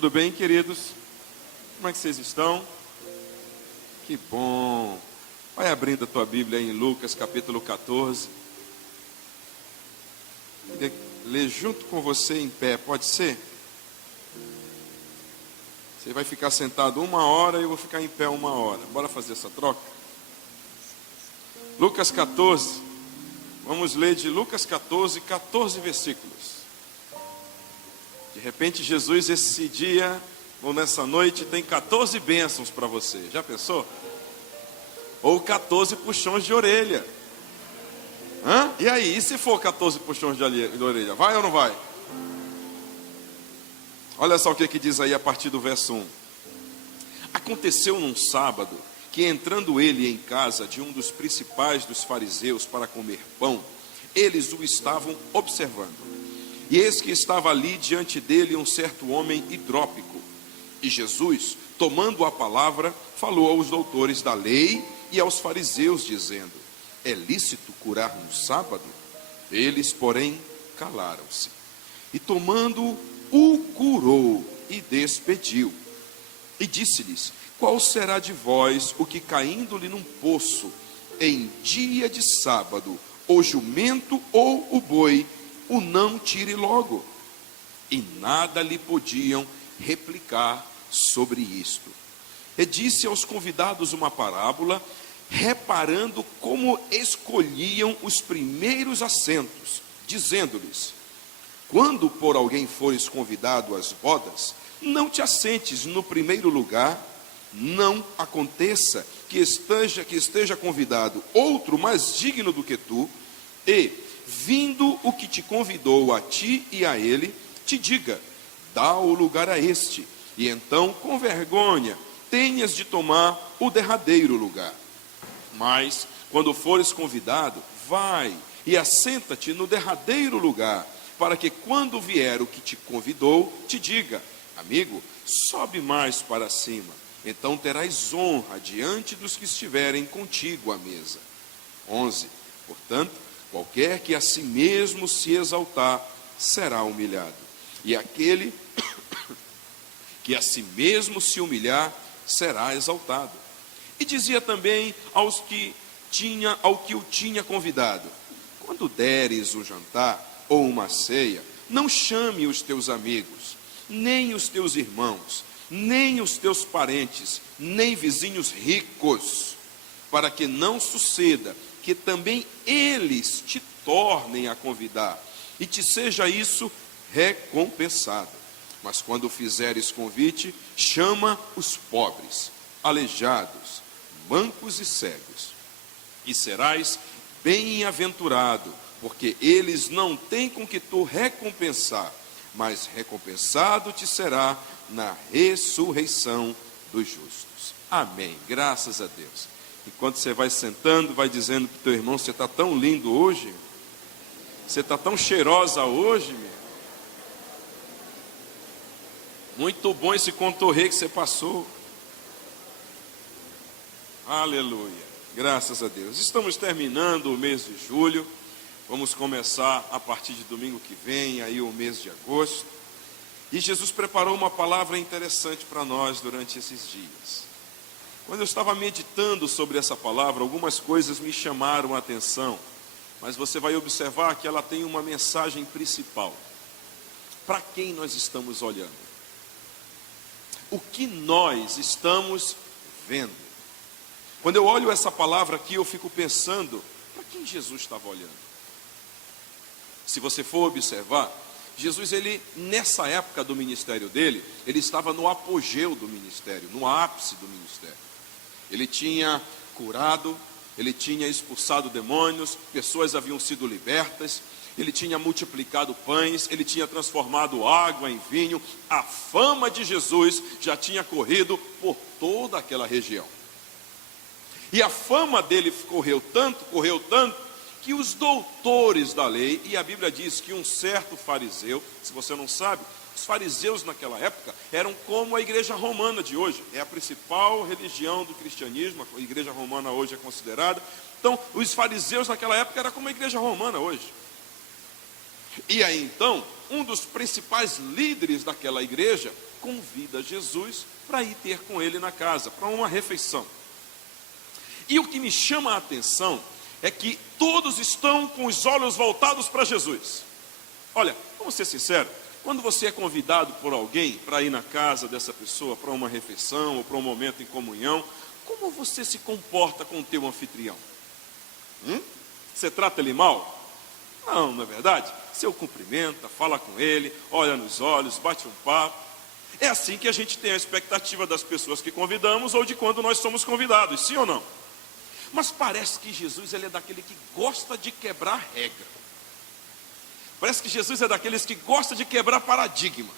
Tudo bem, queridos? Como é que vocês estão? Que bom! Vai abrindo a tua Bíblia em Lucas capítulo 14. Queria ler junto com você em pé, pode ser? Você vai ficar sentado 1 hora e eu vou ficar em pé 1 hora. Bora fazer essa troca? Lucas 14. Vamos ler de Lucas 14, 14 versículos. De repente Jesus esse dia, ou nessa noite, tem 14 bênçãos para você. Já pensou? Ou 14 puxões de orelha. Hã? E aí, e se for 14 puxões de orelha? Vai ou não vai? Olha só o que diz aí a partir do verso 1. Aconteceu num sábado, que entrando ele em casa de um dos principais dos fariseus para comer pão, eles o estavam observando. E eis que estava ali diante dele um certo homem hidrópico. E Jesus, tomando a palavra, falou aos doutores da lei e aos fariseus, dizendo: é lícito curar no sábado? Eles, porém, calaram-se. E tomando, o curou e despediu. E disse-lhes: qual será de vós o que, caindo-lhe num poço, em dia de sábado, o jumento ou o boi, o não tire logo? E nada lhe podiam replicar sobre isto. E disse aos convidados uma parábola, reparando como escolhiam os primeiros assentos, dizendo-lhes: quando por alguém fores convidado às bodas, não te assentes no primeiro lugar, não aconteça que esteja convidado outro mais digno do que tu, e, vindo o que te convidou a ti e a ele, te diga: dá o lugar a este, e então, com vergonha, tenhas de tomar o derradeiro lugar. Mas, quando fores convidado, vai e assenta-te no derradeiro lugar, para que quando vier o que te convidou, te diga: amigo, sobe mais para cima, então terás honra diante dos que estiverem contigo à mesa. 11. Portanto, qualquer que a si mesmo se exaltar, será humilhado, e aquele que a si mesmo se humilhar, será exaltado. E dizia também ao que o tinha convidado: quando deres um jantar ou uma ceia, não chame os teus amigos, nem os teus irmãos, nem os teus parentes, nem vizinhos ricos, para que não suceda que também eles te tornem a convidar, e te seja isso recompensado. Mas quando fizeres convite, chama os pobres, aleijados, mancos e cegos, e serás bem-aventurado, porque eles não têm com que tu recompensar, mas recompensado te será na ressurreição dos justos. Amém. Graças a Deus. Enquanto você vai sentando, vai dizendo para o teu irmão: você está tão lindo hoje, você está tão cheirosa hoje, meu. Muito bom esse contorrê que você passou. Aleluia. Graças a Deus. Estamos terminando o mês de julho. Vamos começar a partir de domingo que vem, aí o mês de agosto. E Jesus preparou uma palavra interessante para nós durante esses dias. Quando eu estava meditando sobre essa palavra, algumas coisas me chamaram a atenção, mas você vai observar que ela tem uma mensagem principal. Para quem nós estamos olhando? O que nós estamos vendo? Quando eu olho essa palavra aqui, eu fico pensando: para quem Jesus estava olhando? Se você for observar, Jesus, nessa época do ministério dele, ele estava no apogeu do ministério, no ápice do ministério. Ele tinha curado, ele tinha expulsado demônios, pessoas haviam sido libertas, ele tinha multiplicado pães, ele tinha transformado água em vinho. A fama de Jesus já tinha corrido por toda aquela região. E a fama dele correu tanto, que os doutores da lei, e a Bíblia diz que um certo fariseu, se você não sabe, os fariseus naquela época eram como a igreja romana de hoje, é a principal religião do cristianismo, a igreja romana hoje é considerada. Então, os fariseus naquela época era como a igreja romana hoje. E aí então, um dos principais líderes daquela igreja convida Jesus para ir ter com ele na casa, para uma refeição. E o que me chama a atenção é que todos estão com os olhos voltados para Jesus. Olha, vamos ser sinceros, quando você é convidado por alguém para ir na casa dessa pessoa, para uma refeição ou para um momento em comunhão, como você se comporta com o teu anfitrião? Você trata ele mal? Não, não é verdade? Você o cumprimenta, fala com ele, olha nos olhos, bate um papo. É assim que a gente tem a expectativa das pessoas que convidamos ou de quando nós somos convidados, sim ou não? Mas parece que Jesus ele é daquele que gosta de quebrar regra. Parece que Jesus é daqueles que gosta de quebrar paradigma.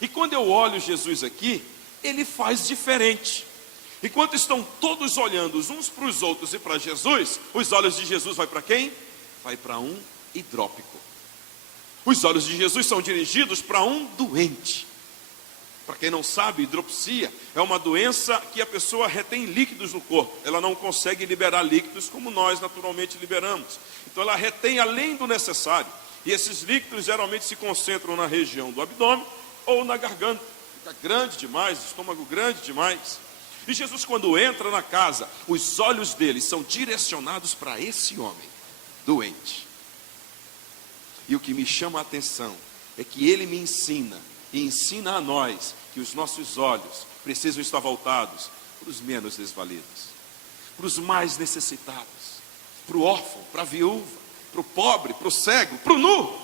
E quando eu olho Jesus aqui, ele faz diferente. Enquanto estão todos olhando uns para os outros e para Jesus, os olhos de Jesus vai para quem? Vai para um hidrópico. Os olhos de Jesus são dirigidos para um doente. Para quem não sabe, hidropsia é uma doença que a pessoa retém líquidos no corpo. Ela não consegue liberar líquidos como nós naturalmente liberamos. Então ela retém além do necessário. E esses líquidos geralmente se concentram na região do abdômen ou na garganta. Fica grande demais, estômago grande demais. E Jesus, quando entra na casa, os olhos dele são direcionados para esse homem doente. E o que me chama a atenção é que ele me ensina e ensina a nós que os nossos olhos precisam estar voltados para os menos desvalidos, para os mais necessitados, para o órfão, para a viúva, para o pobre, para o cego, para o nu,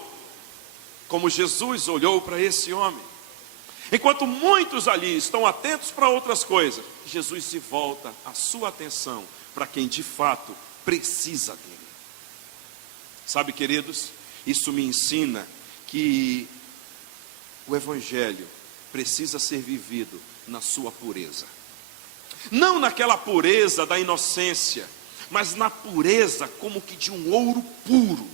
como Jesus olhou para esse homem. Enquanto muitos ali estão atentos para outras coisas, Jesus se volta a sua atenção para quem de fato precisa dele. Sabe, queridos, isso me ensina que o Evangelho precisa ser vivido na sua pureza. Não naquela pureza da inocência, mas na pureza como que de um ouro puro.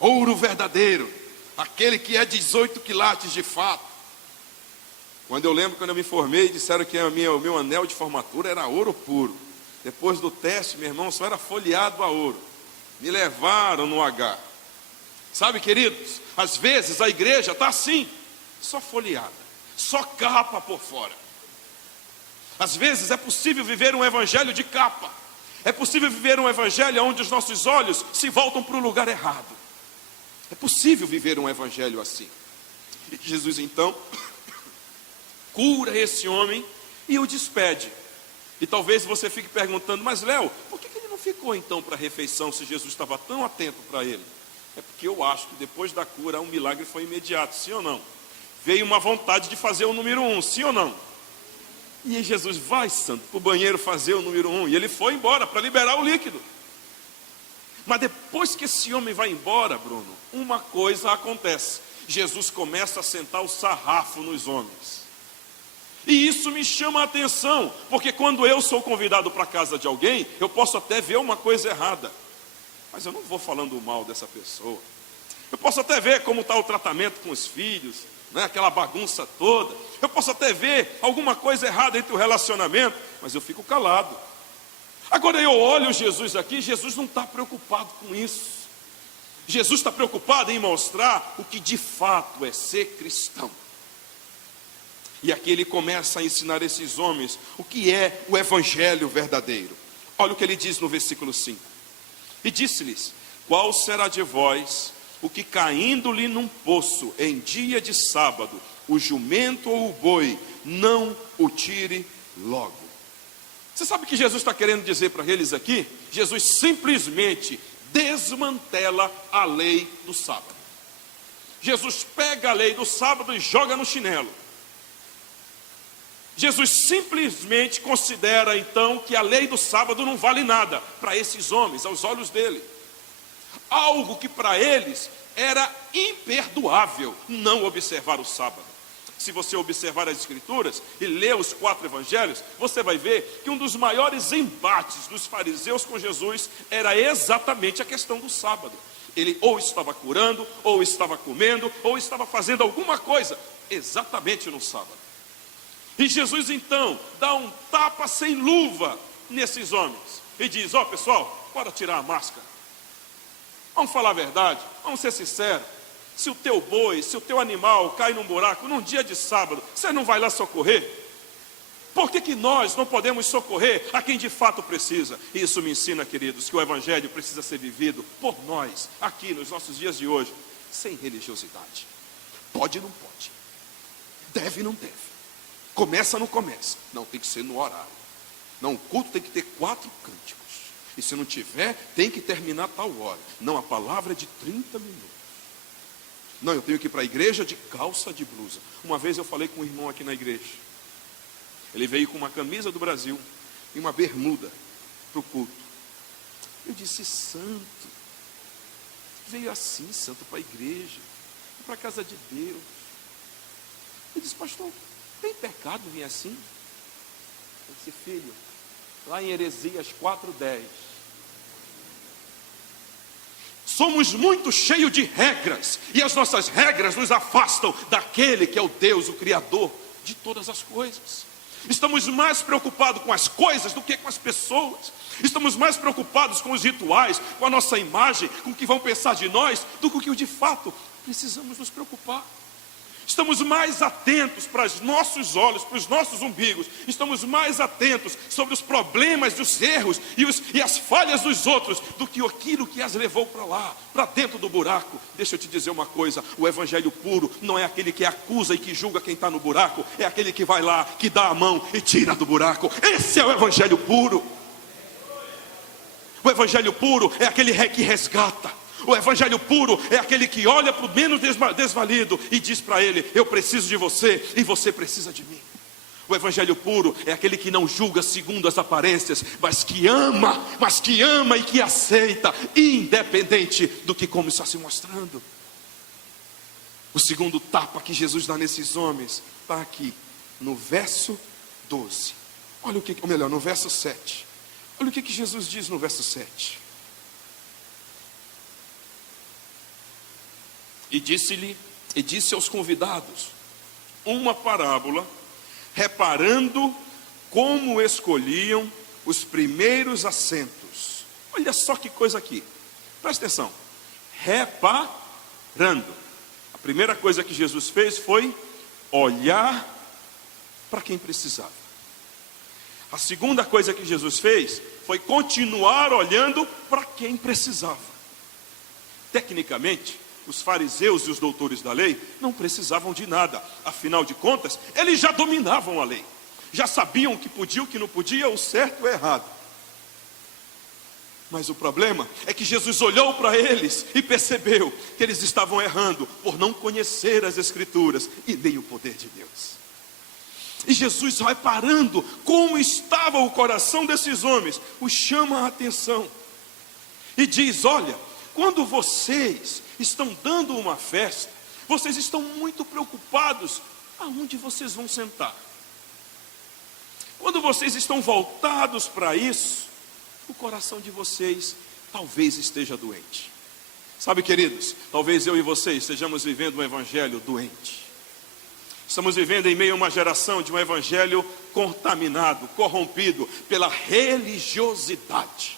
Ouro verdadeiro, aquele que é 18 quilates de fato. Quando eu me formei, disseram que o meu anel de formatura era ouro puro. Depois do teste, meu irmão, só era folheado a ouro. Me levaram no H. Sabe, queridos, às vezes a igreja está assim, só folheada, só capa por fora. Às vezes é possível viver um evangelho de capa. É possível viver um evangelho onde os nossos olhos se voltam para o lugar errado. É possível viver um evangelho assim. E Jesus então cura esse homem e o despede. E talvez você fique perguntando, mas Léo, por que ele não ficou então para a refeição se Jesus estava tão atento para ele? É porque eu acho que depois da cura um milagre foi imediato, sim ou não? Veio uma vontade de fazer o número 1, sim ou não? E aí Jesus vai, santo, para o banheiro fazer o número 1. E ele foi embora para liberar o líquido. Mas depois que esse homem vai embora, Bruno, uma coisa acontece. Jesus começa a sentar o sarrafo nos homens. E isso me chama a atenção, porque quando eu sou convidado para a casa de alguém, eu posso até ver uma coisa errada, mas eu não vou falando mal dessa pessoa. Eu posso até ver como está o tratamento com os filhos, né, aquela bagunça toda. Eu posso até ver alguma coisa errada entre o relacionamento, mas eu fico calado. Agora eu olho Jesus aqui, Jesus não está preocupado com isso. Jesus está preocupado em mostrar o que de fato é ser cristão. E aqui ele começa a ensinar esses homens o que é o evangelho verdadeiro. Olha o que ele diz no versículo 5. E disse-lhes, qual será de vós o que caindo-lhe num poço em dia de sábado, o jumento ou o boi, não o tire logo? Você sabe o que Jesus está querendo dizer para eles aqui? Jesus simplesmente desmantela a lei do sábado. Jesus pega a lei do sábado e joga no chinelo. Jesus simplesmente considera então que a lei do sábado não vale nada para esses homens, aos olhos dele. Algo que para eles era imperdoável, não observar o sábado. Se você observar as escrituras e ler os 4 evangelhos, você vai ver que um dos maiores embates dos fariseus com Jesus era exatamente a questão do sábado. Ele ou estava curando, ou estava comendo, ou estava fazendo alguma coisa exatamente no sábado. E Jesus então dá um tapa sem luva nesses homens e diz, pessoal, bora tirar a máscara. Vamos falar a verdade, vamos ser sinceros. Se o teu boi, se o teu animal cai num buraco num dia de sábado, você não vai lá socorrer? Por que nós não podemos socorrer a quem de fato precisa? E isso me ensina, queridos, que o evangelho precisa ser vivido por nós, aqui nos nossos dias de hoje, sem religiosidade. Pode, não pode. Deve, não deve. Começa, não começa. Não, tem que ser no horário. Não, o culto tem que ter 4 cânticos. E se não tiver, tem que terminar tal hora. Não, a palavra é de 30 minutos. Não, eu tenho que ir para a igreja de calça de blusa. Uma vez eu falei com um irmão aqui na igreja. Ele veio com uma camisa do Brasil e uma bermuda para o culto. Eu disse, santo, veio assim, santo, para a igreja, para a casa de Deus. Ele disse, pastor, tem pecado vir assim? Eu disse, filho, lá em Heresias 4:10, somos muito cheios de regras, e as nossas regras nos afastam daquele que é o Deus, o Criador de todas as coisas. Estamos mais preocupados com as coisas do que com as pessoas. Estamos mais preocupados com os rituais, com a nossa imagem, com o que vão pensar de nós, do que o que de fato precisamos nos preocupar. Estamos mais atentos para os nossos olhos, para os nossos umbigos. Estamos mais atentos sobre os problemas, os erros e as falhas dos outros, do que aquilo que as levou para lá, para dentro do buraco. Deixa eu te dizer uma coisa, o evangelho puro não é aquele que acusa e que julga quem está no buraco, é aquele que vai lá, que dá a mão e tira do buraco. Esse é o evangelho puro. O evangelho puro é aquele que resgata. O evangelho puro é aquele que olha para o menos desvalido e diz para ele, eu preciso de você e você precisa de mim. O evangelho puro é aquele que não julga segundo as aparências, mas que ama e que aceita, independente do que como está se mostrando. O segundo tapa que Jesus dá nesses homens está aqui, no verso 12. Olha o que, ou melhor, no verso 7. Olha o que Jesus diz no verso 7. E disse aos convidados uma parábola, reparando como escolhiam os primeiros assentos. Olha só que coisa aqui, presta atenção. Reparando. A primeira coisa que Jesus fez foi olhar para quem precisava. A segunda coisa que Jesus fez foi continuar olhando para quem precisava. Tecnicamente, os fariseus e os doutores da lei não precisavam de nada. Afinal de contas, eles já dominavam a lei. Já sabiam o que podia, o que não podia, o certo e o errado. Mas o problema é que Jesus olhou para eles e percebeu que eles estavam errando por não conhecer as Escrituras e nem o poder de Deus. E Jesus, reparando como estava o coração desses homens, os chama a atenção e diz, olha, quando vocês estão dando uma festa, vocês estão muito preocupados aonde vocês vão sentar. Quando vocês estão voltados para isso, o coração de vocês talvez esteja doente. Sabe, queridos, talvez eu e vocês estejamos vivendo um evangelho doente. Estamos vivendo em meio a uma geração de um evangelho contaminado, corrompido pela religiosidade.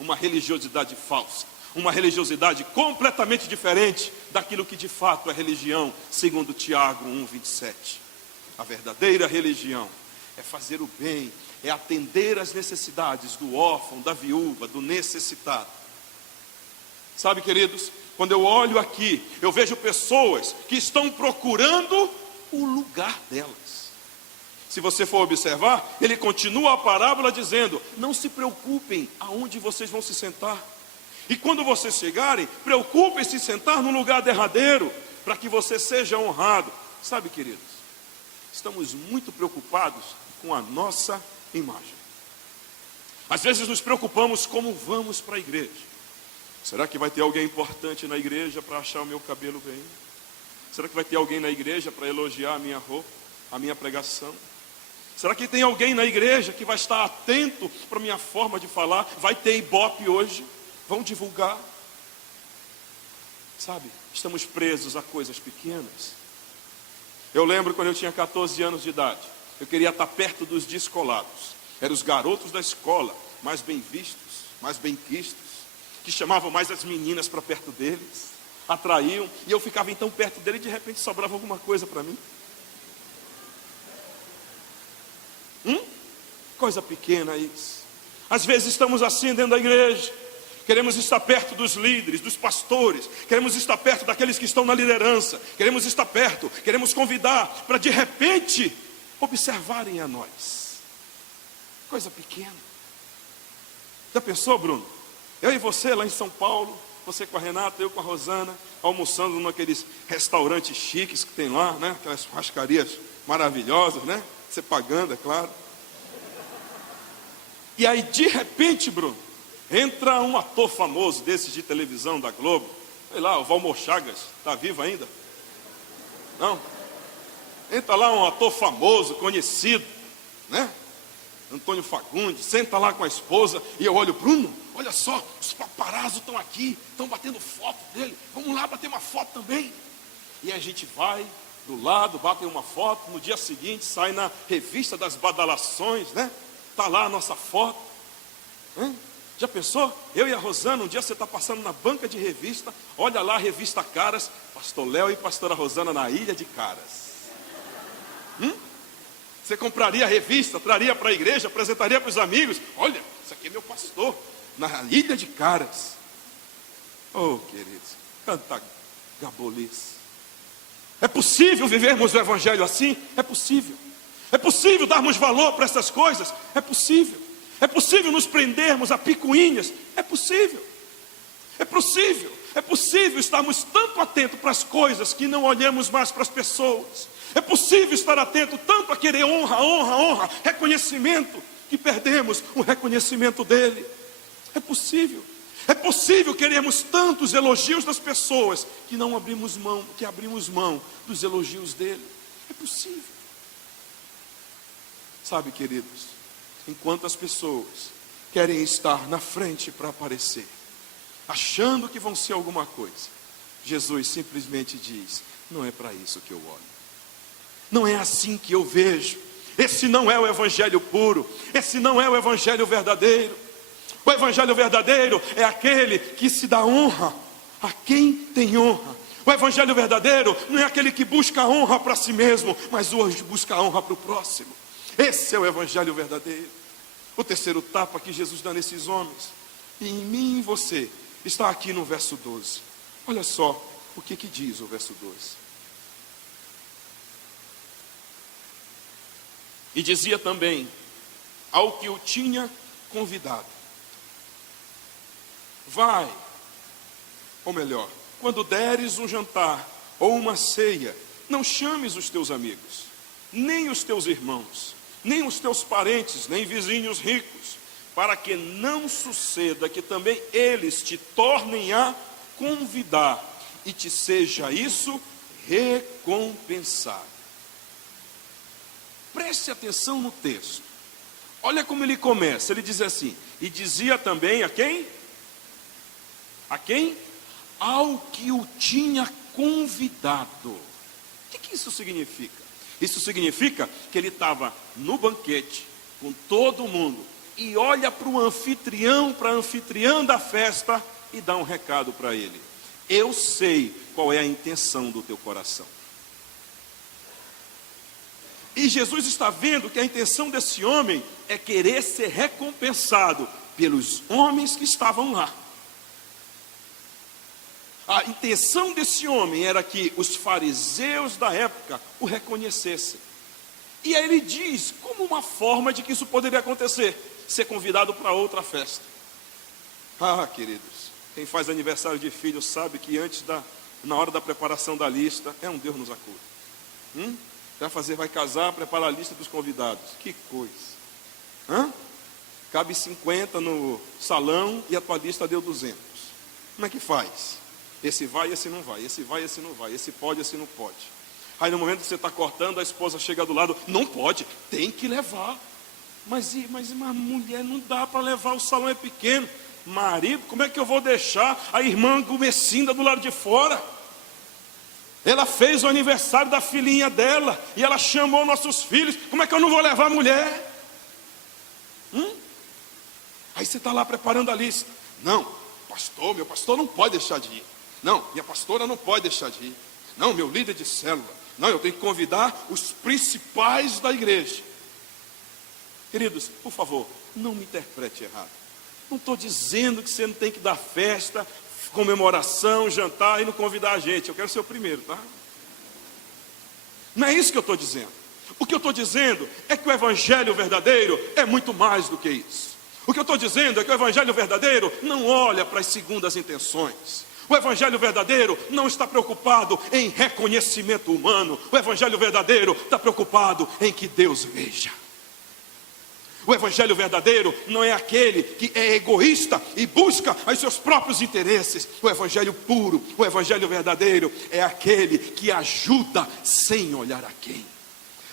Uma religiosidade falsa. Uma religiosidade completamente diferente daquilo que de fato é religião, segundo Tiago 1:27. A verdadeira religião é fazer o bem, é atender às necessidades do órfão, da viúva, do necessitado. Sabe, queridos, quando eu olho aqui, eu vejo pessoas que estão procurando o lugar delas. Se você for observar, ele continua a parábola dizendo, não se preocupem aonde vocês vão se sentar. E quando vocês chegarem, preocupem-se em sentar no lugar derradeiro, para que você seja honrado. Sabe, queridos, estamos muito preocupados com a nossa imagem. Às vezes nos preocupamos como vamos para a igreja. Será que vai ter alguém importante na igreja para achar o meu cabelo bem? Será que vai ter alguém na igreja para elogiar a minha roupa, a minha pregação? Será que tem alguém na igreja que vai estar atento para a minha forma de falar? Vai ter ibope hoje? Vão divulgar? Sabe, estamos presos a coisas pequenas. Eu lembro quando eu tinha 14 anos de idade, eu queria estar perto dos descolados. Eram os garotos da escola, mais bem vistos, mais bem quistos, que chamavam mais as meninas para perto deles. atraíam, e eu ficava então perto dele e de repente sobrava alguma coisa para mim. Coisa pequena isso. Às vezes estamos assim dentro da igreja, queremos estar perto dos líderes, dos pastores, queremos estar perto daqueles que estão na liderança, queremos estar perto, queremos convidar para de repente observarem a nós. Coisa pequena. Já pensou, Bruno? Eu e você lá em São Paulo, você com a Renata, eu com a Rosana, almoçando naqueles restaurantes chiques que tem lá, né? Aquelas churrascarias maravilhosas, né? Você pagando, é claro. E aí de repente, Bruno, entra um ator famoso desses de televisão da Globo, sei lá, o Valmor Chagas, está vivo ainda? Não? Entra lá um ator famoso, conhecido, né? Antônio Fagundes, senta lá com a esposa, e eu olho, Bruno, olha só, os paparazzi estão aqui, estão batendo foto dele, vamos lá bater uma foto também. E a gente vai do lado, bate uma foto, no dia seguinte sai na revista das badalações, né? Está lá a nossa foto. Já pensou? Eu e a Rosana, um dia você está passando na banca de revista, olha lá a revista Caras, Pastor Léo e Pastora Rosana na Ilha de Caras. Você compraria a revista, traria para a igreja, apresentaria para os amigos, olha, isso aqui é meu pastor, na Ilha de Caras. Oh, queridos, tanta gabolice. É possível vivermos o evangelho assim? É possível. É possível darmos valor para essas coisas? É possível. É possível nos prendermos a picuinhas? É possível. É possível. É possível estarmos tanto atentos para as coisas que não olhamos mais para as pessoas. É possível estar atento tanto a querer honra, reconhecimento, que perdemos o reconhecimento dele. É possível. É possível queremos tantos elogios das pessoas que não abrimos mão dos elogios dele. É possível. Sabe, queridos, enquanto as pessoas querem estar na frente para aparecer, achando que vão ser alguma coisa, Jesus simplesmente diz, não é para isso que eu olho. Não é assim que eu vejo. Esse não é o evangelho puro. Esse não é o evangelho verdadeiro. O evangelho verdadeiro é aquele que se dá honra a quem tem honra. O evangelho verdadeiro não é aquele que busca honra para si mesmo, mas hoje busca honra para o próximo. Esse é o evangelho verdadeiro. O terceiro tapa que Jesus dá nesses homens, e em mim e em você, está aqui no verso 12. Olha só o que diz o verso 12. E dizia também ao que o tinha convidado, vai, ou melhor, quando deres um jantar ou uma ceia, não chames os teus amigos, nem os teus irmãos, nem os teus parentes, nem vizinhos ricos, para que não suceda que também eles te tornem a convidar, e te seja isso recompensado. Preste atenção no texto. Olha como ele começa, ele diz assim, e dizia também a quem? A quem? Ao que o tinha convidado. O que isso significa? Isso significa que ele estava no banquete, com todo mundo, e olha para o anfitrião, para a anfitriã da festa, e dá um recado para ele. Eu sei qual é a intenção do teu coração. E Jesus está vendo que a intenção desse homem é querer ser recompensado pelos homens que estavam lá. A intenção desse homem era que os fariseus da época o reconhecessem. E aí ele diz, como uma forma de que isso poderia acontecer, ser convidado para outra festa. Ah, queridos, quem faz aniversário de filho sabe que na hora da preparação da lista, é um Deus nos acuda. Vai casar, prepara a lista dos convidados. Que coisa. Cabe 50 no salão e a tua lista deu 200. Como é que faz? Esse vai, esse não vai, esse vai, esse não vai, esse pode, esse não pode. Aí no momento que você está cortando, a esposa chega do lado, não pode, tem que levar. Mas mulher, não dá para levar, o salão é pequeno. Marido, como é que eu vou deixar a irmã Gumecinda do lado de fora? Ela fez o aniversário da filhinha dela, e ela chamou nossos filhos, como é que eu não vou levar a mulher? Aí você está lá preparando a lista. Não, pastor, meu pastor não pode deixar de ir. Não, minha pastora não pode deixar de ir. Não, meu líder de célula. Não, eu tenho que convidar os principais da igreja. Queridos, por favor, não me interprete errado. Não estou dizendo que você não tem que dar festa, comemoração, jantar e não convidar a gente. Eu quero ser o primeiro, tá? Não é isso que eu estou dizendo. O que eu estou dizendo é que o evangelho verdadeiro é muito mais do que isso. O que eu estou dizendo é que o evangelho verdadeiro não olha para as segundas intenções. O evangelho verdadeiro não está preocupado em reconhecimento humano. O evangelho verdadeiro está preocupado em que Deus veja. O evangelho verdadeiro não é aquele que é egoísta e busca os seus próprios interesses. O evangelho puro, o evangelho verdadeiro é aquele que ajuda sem olhar a quem.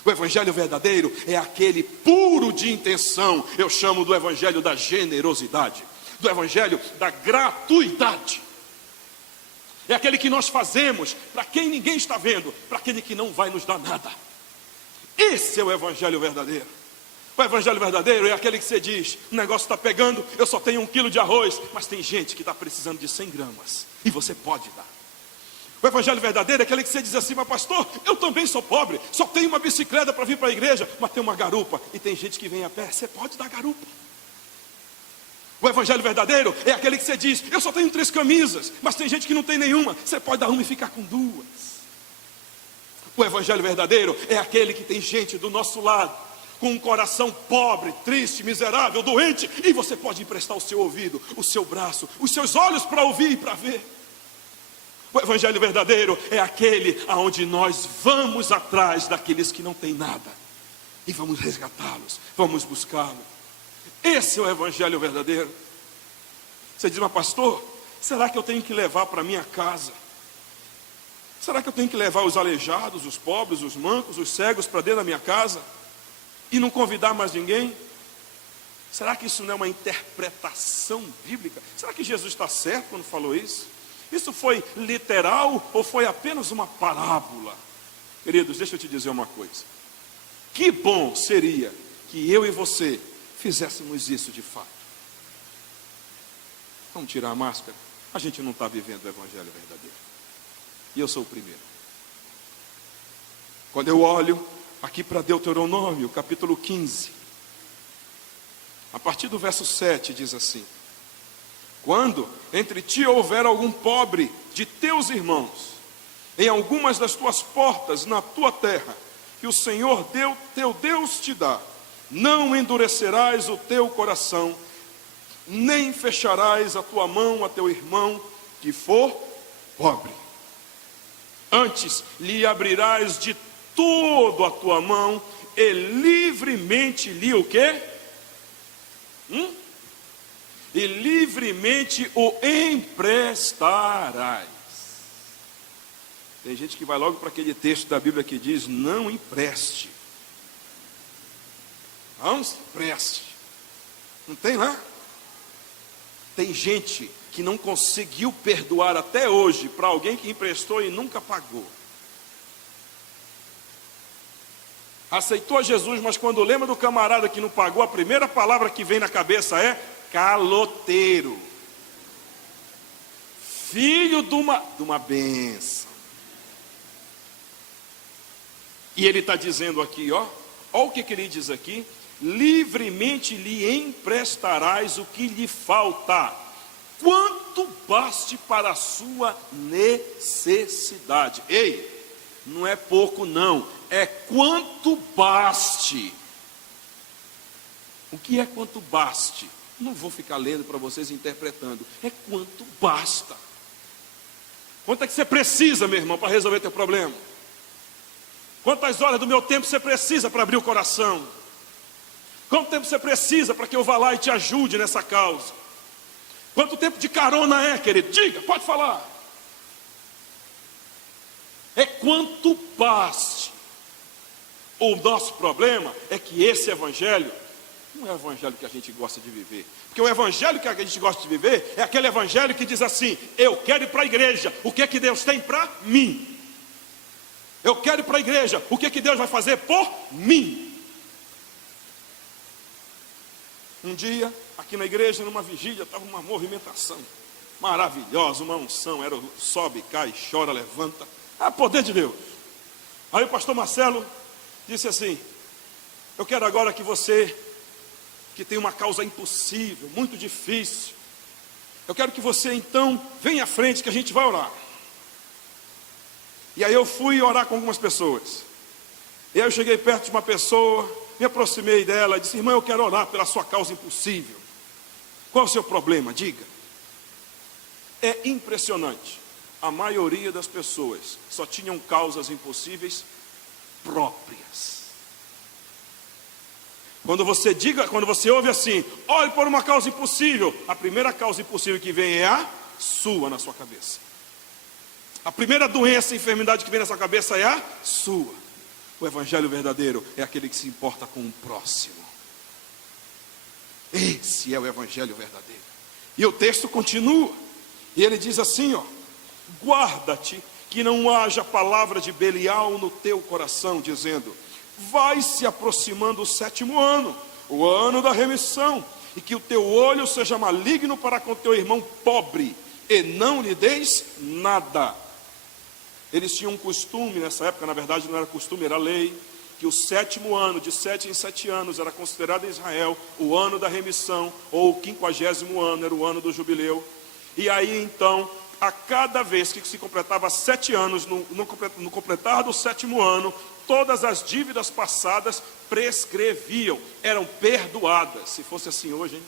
O evangelho verdadeiro é aquele puro de intenção. Eu chamo do evangelho da generosidade, do evangelho da gratuidade. É aquele que nós fazemos para quem ninguém está vendo, para aquele que não vai nos dar nada. Esse é o evangelho verdadeiro. O evangelho verdadeiro é aquele que você diz: o negócio está pegando, eu só tenho 1 quilo de arroz, mas tem gente que está precisando de 100 gramas, e você pode dar. O evangelho verdadeiro é aquele que você diz assim: mas pastor, eu também sou pobre, só tenho uma bicicleta para vir para a igreja, mas tem uma garupa, e tem gente que vem a pé, você pode dar garupa. O evangelho verdadeiro é aquele que você diz: eu só tenho 3 camisas, mas tem gente que não tem nenhuma, você pode dar uma e ficar com 2. O evangelho verdadeiro é aquele que tem gente do nosso lado, com um coração pobre, triste, miserável, doente, e você pode emprestar o seu ouvido, o seu braço, os seus olhos para ouvir e para ver. O evangelho verdadeiro é aquele aonde nós vamos atrás daqueles que não têm nada, e vamos resgatá-los, vamos buscá-los. Esse é o evangelho verdadeiro. Você diz: mas pastor, será que eu tenho que levar para minha casa? Será que eu tenho que levar os aleijados, os pobres, os mancos, os cegos para dentro da minha casa? E não convidar mais ninguém? Será que isso não é uma interpretação bíblica? Será que Jesus está certo quando falou isso? Isso foi literal ou foi apenas uma parábola? Queridos, deixa eu te dizer uma coisa. Que bom seria que eu e você fizéssemos isso de fato. Vamos tirar a máscara? A gente não está vivendo o evangelho verdadeiro. E eu sou o primeiro. Quando eu olho aqui para Deuteronômio, capítulo 15, a partir do verso 7, diz assim: quando entre ti houver algum pobre de teus irmãos, em algumas das tuas portas na tua terra, que o Senhor teu Deus te dá, não endurecerás o teu coração, nem fecharás a tua mão a teu irmão que for pobre. Antes lhe abrirás de todo a tua mão, e livremente lhe o quê? E livremente o emprestarás. Tem gente que vai logo para aquele texto da Bíblia que diz: não empreste. Não se empreste. Não tem lá? Tem gente que não conseguiu perdoar até hoje para alguém que emprestou e nunca pagou. Aceitou Jesus, mas quando lembra do camarada que não pagou, a primeira palavra que vem na cabeça é caloteiro. Filho de uma bênção. E ele está dizendo aqui, olha o que ele diz aqui: livremente lhe emprestarás o que lhe falta, quanto baste para a sua necessidade. Ei, não é pouco não, é quanto baste. O que é quanto baste? Não vou ficar lendo para vocês interpretando. É quanto basta. Quanto é que você precisa, meu irmão, para resolver teu problema? Quantas horas do meu tempo você precisa para abrir o coração? Quanto tempo você precisa para que eu vá lá e te ajude nessa causa? Quanto tempo de carona é, querido? Diga, pode falar. É quanto baste. O nosso problema é que esse evangelho não é o evangelho que a gente gosta de viver. Porque o evangelho que a gente gosta de viver é aquele evangelho que diz assim: eu quero ir para a igreja, o que é que Deus tem para mim? Eu quero ir para a igreja, o que é que Deus vai fazer por mim? Um dia, aqui na igreja, numa vigília, estava uma movimentação. maravilhosa, uma unção, era sobe, cai, chora, levanta, poder de Deus. Aí o pastor Marcelo disse assim: eu quero agora que você, que tem uma causa impossível, muito difícil, eu quero que você então venha à frente que a gente vai orar. E aí eu fui orar com algumas pessoas. E aí eu cheguei perto de uma pessoa, me aproximei dela, disse: irmã, eu quero orar pela sua causa impossível. Qual é o seu problema? Diga. É impressionante. A maioria das pessoas só tinham causas impossíveis próprias. Quando você ouve assim: olhe por uma causa impossível, a primeira causa impossível que vem é a sua na sua cabeça. A primeira doença, enfermidade que vem na sua cabeça é a sua. O evangelho verdadeiro é aquele que se importa com o próximo. Esse é o evangelho verdadeiro. E o texto continua, e ele diz assim, guarda-te que não haja palavra de Belial no teu coração, dizendo: vai se aproximando o 7º ano, o ano da remissão, e que o teu olho seja maligno para com teu irmão pobre, e não lhe deis nada. Eles tinham um costume nessa época, na verdade não era costume, era lei, que o 7º ano, de 7 em 7 anos, era considerado em Israel o ano da remissão, ou o 50º ano, era o ano do jubileu. E aí então, a cada vez que se completava 7 anos, no completar do 7º ano, todas as dívidas passadas prescreviam, eram perdoadas. Se fosse assim hoje, hein?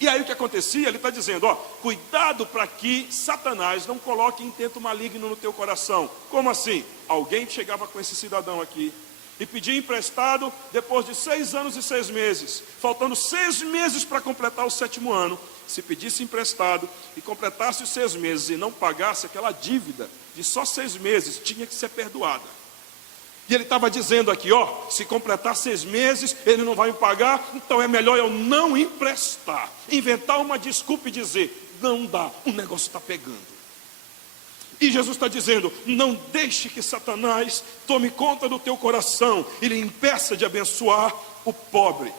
E aí o que acontecia? Ele está dizendo, cuidado para que Satanás não coloque intento maligno no teu coração. Como assim? Alguém chegava com esse cidadão aqui e pedia emprestado depois de 6 anos e 6 meses, faltando 6 meses para completar o 7º ano. Se pedisse emprestado e completasse os 6 meses e não pagasse, aquela dívida de só 6 meses tinha que ser perdoada. E ele estava dizendo aqui, se completar 6 meses, ele não vai me pagar, então é melhor eu não emprestar, inventar uma desculpa e dizer: não dá, o negócio está pegando. E Jesus está dizendo: não deixe que Satanás tome conta do teu coração e lhe impeça de abençoar o pobre,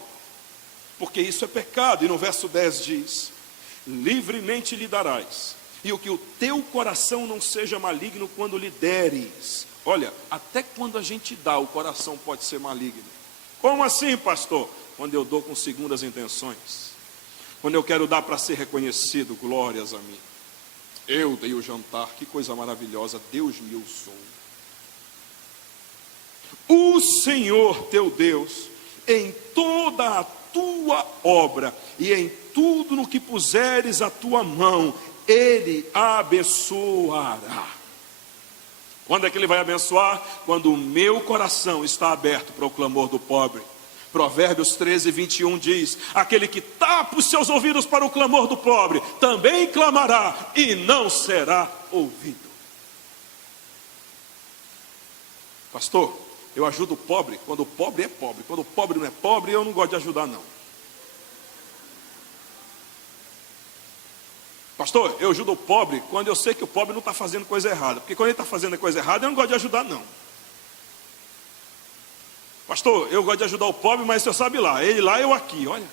porque isso é pecado. E no verso 10 diz: livremente lhe darás, e o que o teu coração não seja maligno quando lhe deres. Olha, até quando a gente dá, o coração pode ser maligno. Como assim, pastor? Quando eu dou com segundas intenções, quando eu quero dar para ser reconhecido, glórias a mim. Eu dei o jantar, que coisa maravilhosa, Deus me usou. O Senhor teu Deus, em toda a tua obra e em tudo no que puseres a tua mão, Ele abençoará. Quando é que Ele vai abençoar? Quando o meu coração está aberto para o clamor do pobre. Provérbios 13, 21 diz: aquele que tapa os seus ouvidos para o clamor do pobre, também clamará e não será ouvido. Pastor, eu ajudo o pobre quando o pobre é pobre. Quando o pobre não é pobre, eu não gosto de ajudar não. Pastor, eu ajudo o pobre quando eu sei que o pobre não está fazendo coisa errada. Porque quando ele está fazendo coisa errada, eu não gosto de ajudar não. Pastor, eu gosto de ajudar o pobre, mas você sabe lá, ele lá, eu aqui, olha.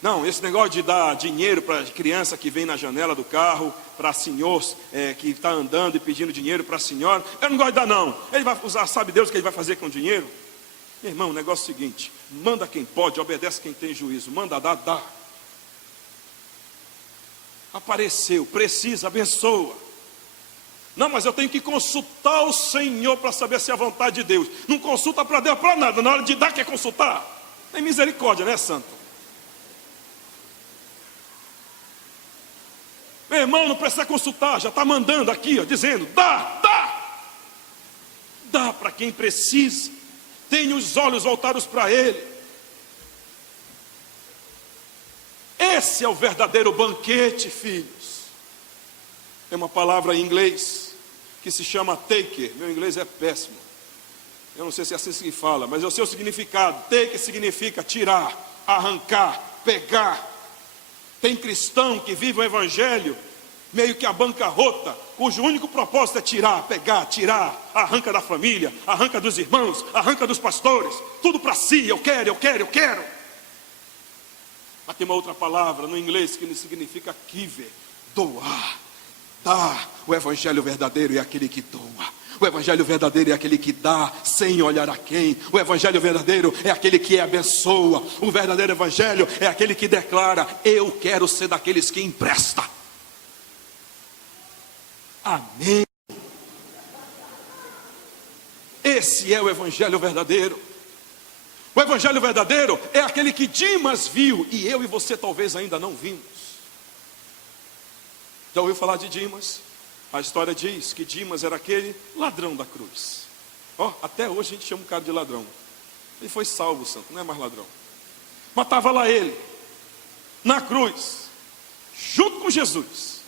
Não, esse negócio de dar dinheiro para criança que vem na janela do carro, para senhor que está andando e pedindo dinheiro para a senhora, eu não gosto de dar não. Ele vai usar, sabe Deus o que ele vai fazer com o dinheiro? Meu irmão, o negócio é o seguinte: manda quem pode, obedece quem tem juízo. Manda dar, dá. Apareceu, precisa, abençoa. Não, mas eu tenho que consultar o Senhor para saber se é a vontade de Deus. Não consulta para Deus para nada, na hora de dar quer consultar. Tem misericórdia, né, santo? Meu irmão, não precisa consultar, já está mandando aqui, dizendo: dá, dá. Dá para quem precisa. Tenha os olhos voltados para Ele. Esse é o verdadeiro banquete, filhos. Tem uma palavra em inglês que se chama taker. Meu inglês é péssimo. Eu não sei se é assim que se fala, mas eu sei o significado. Taker significa tirar, arrancar, pegar. Tem cristão que vive o evangelho meio que a bancarrota, cujo único propósito é tirar, pegar, tirar. Arranca da família, arranca dos irmãos, arranca dos pastores. Tudo para si, eu quero, eu quero, eu quero. Mas tem uma outra palavra no inglês que significa give, doar, dar. O evangelho verdadeiro é aquele que doa. O evangelho verdadeiro é aquele que dá sem olhar a quem. O evangelho verdadeiro é aquele que abençoa. O verdadeiro evangelho é aquele que declara: eu quero ser daqueles que empresta. Amém. Esse é o evangelho verdadeiro. O evangelho verdadeiro é aquele que Dimas viu e eu e você talvez ainda não vimos. Já ouviu falar de Dimas? A história diz que Dimas era aquele ladrão da cruz. Até hoje a gente chama o cara de ladrão. Ele foi salvo, santo, não é mais ladrão. Mas estava lá ele, na cruz, junto com Jesus.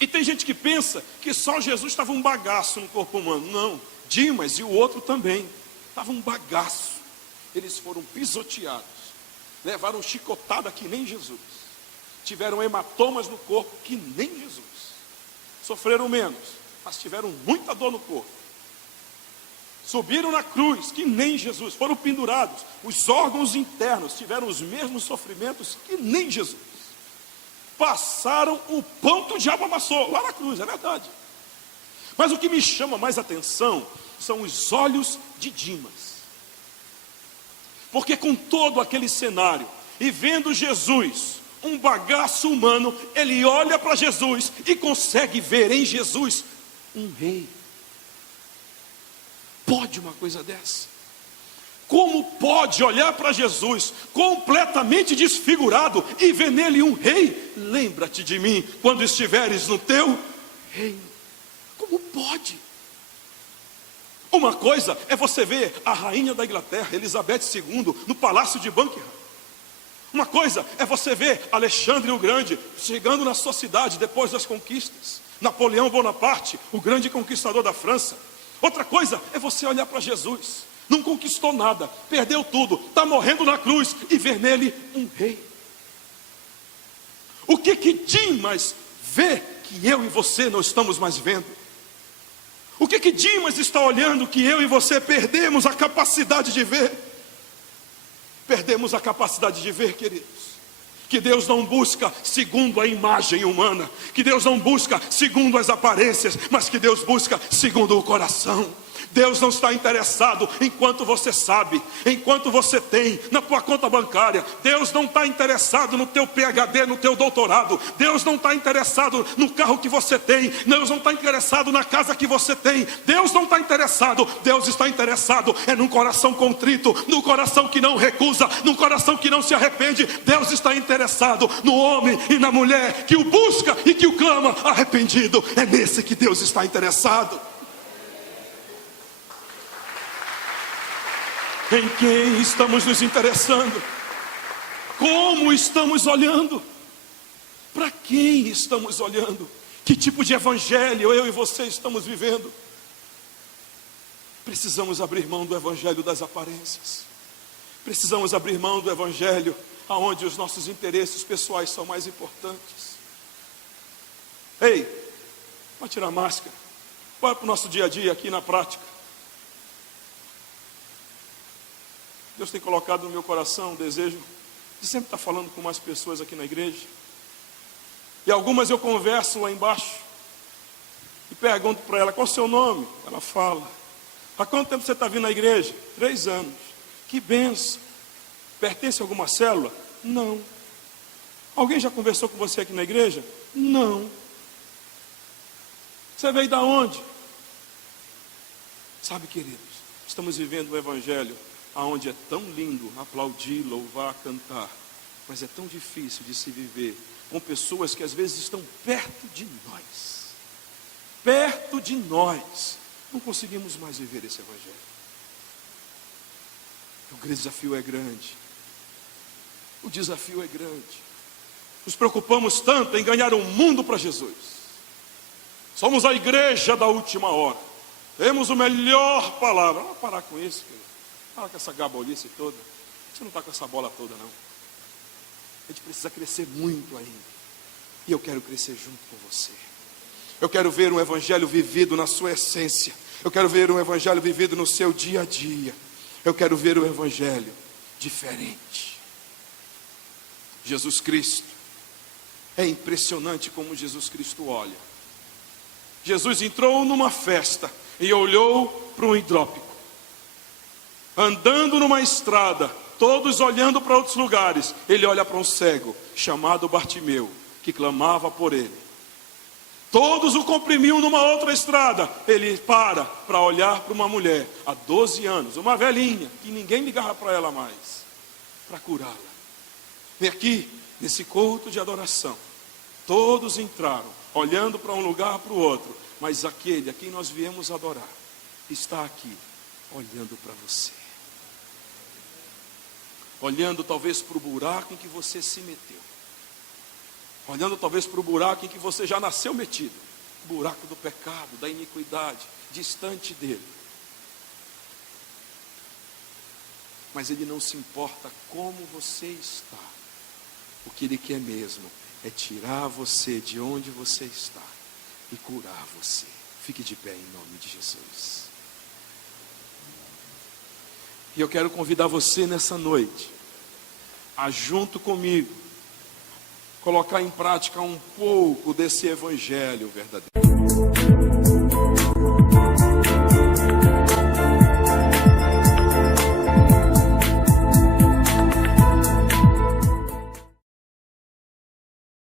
E tem gente que pensa que só Jesus estava um bagaço no corpo humano. Não, Dimas e o outro também. Estava um bagaço. Eles foram pisoteados, levaram chicotada que nem Jesus, tiveram hematomas no corpo que nem Jesus, sofreram menos, mas tiveram muita dor no corpo. Subiram na cruz que nem Jesus, foram pendurados, os órgãos internos tiveram os mesmos sofrimentos que nem Jesus. Passaram o pão que o diabo amassou lá na cruz, é verdade. Mas o que me chama mais atenção são os olhos de Dimas. Porque com todo aquele cenário, e vendo Jesus, um bagaço humano, ele olha para Jesus e consegue ver em Jesus um rei. Pode uma coisa dessa? Como pode olhar para Jesus completamente desfigurado e ver nele um rei? Lembra-te de mim quando estiveres no teu reino. Como pode? Uma coisa é você ver a rainha da Inglaterra, Elizabeth II, no palácio de Buckingham. Uma coisa é você ver Alexandre o Grande chegando na sua cidade depois das conquistas. Napoleão Bonaparte, o grande conquistador da França. Outra coisa é você olhar para Jesus, não conquistou nada, perdeu tudo, está morrendo na cruz e ver nele um rei. O que Dimas vê que eu e você não estamos mais vendo? O que Dimas está olhando que eu e você perdemos a capacidade de ver? Perdemos a capacidade de ver, queridos, que Deus não busca segundo a imagem humana, que Deus não busca segundo as aparências, mas que Deus busca segundo o coração. Deus não está interessado em quanto você sabe, em quanto você tem na tua conta bancária. Deus não está interessado no teu PhD, no teu doutorado. Deus não está interessado no carro que você tem. Deus não está interessado na casa que você tem. Deus não está interessado. Deus está interessado num coração contrito, num coração que não recusa, num coração que não se arrepende. Deus está interessado no homem e na mulher que o busca e que o clama arrependido. É nesse que Deus está interessado. Em quem estamos nos interessando? Como estamos olhando? Para quem estamos olhando? Que tipo de evangelho eu e você estamos vivendo? Precisamos abrir mão do evangelho das aparências. Precisamos abrir mão do evangelho onde os nossos interesses pessoais são mais importantes. Ei, pode tirar a máscara. Olha para o nosso dia a dia aqui na prática. Deus tem colocado no meu coração um desejo de sempre estar falando com mais pessoas aqui na igreja. E algumas eu converso lá embaixo e pergunto para ela: qual é o seu nome? Ela fala: há quanto tempo você está vindo na igreja? 3 anos. Que benção. Pertence a alguma célula? Não. Alguém já conversou com você aqui na igreja? Não. Você veio da onde? Sabe, queridos, estamos vivendo um evangelho aonde é tão lindo aplaudir, louvar, cantar, mas é tão difícil de se viver com pessoas que às vezes estão perto de nós. Perto de nós. Não conseguimos mais viver esse evangelho. O desafio é grande. O desafio é grande. Nos preocupamos tanto em ganhar um mundo para Jesus. Somos a igreja da última hora. Temos a melhor palavra. Vamos parar com isso, querido. Para com essa gabolice toda. Você não está com essa bola toda, não. A gente precisa crescer muito ainda. E eu quero crescer junto com você. Eu quero ver um evangelho vivido na sua essência. Eu quero ver um evangelho vivido no seu dia a dia. Eu quero ver um evangelho diferente. Jesus Cristo. É impressionante como Jesus Cristo olha. Jesus entrou numa festa e olhou para um hidrópico. Andando numa estrada, todos olhando para outros lugares, ele olha para um cego chamado Bartimeu, que clamava por ele. Todos o comprimiam numa outra estrada. Ele para olhar para uma mulher há 12 anos, uma velhinha, que ninguém ligava para ela mais, para curá-la. E aqui, nesse culto de adoração, todos entraram, olhando para um lugar, para o outro, mas aquele a quem nós viemos adorar, está aqui, olhando para você. Olhando talvez para o buraco em que você se meteu. Olhando talvez para o buraco em que você já nasceu metido. Buraco do pecado, da iniquidade, distante dele. Mas ele não se importa como você está. O que ele quer mesmo é tirar você de onde você está e curar você. Fique de pé em nome de Jesus. E eu quero convidar você nessa noite a, junto comigo, colocar em prática um pouco desse evangelho verdadeiro.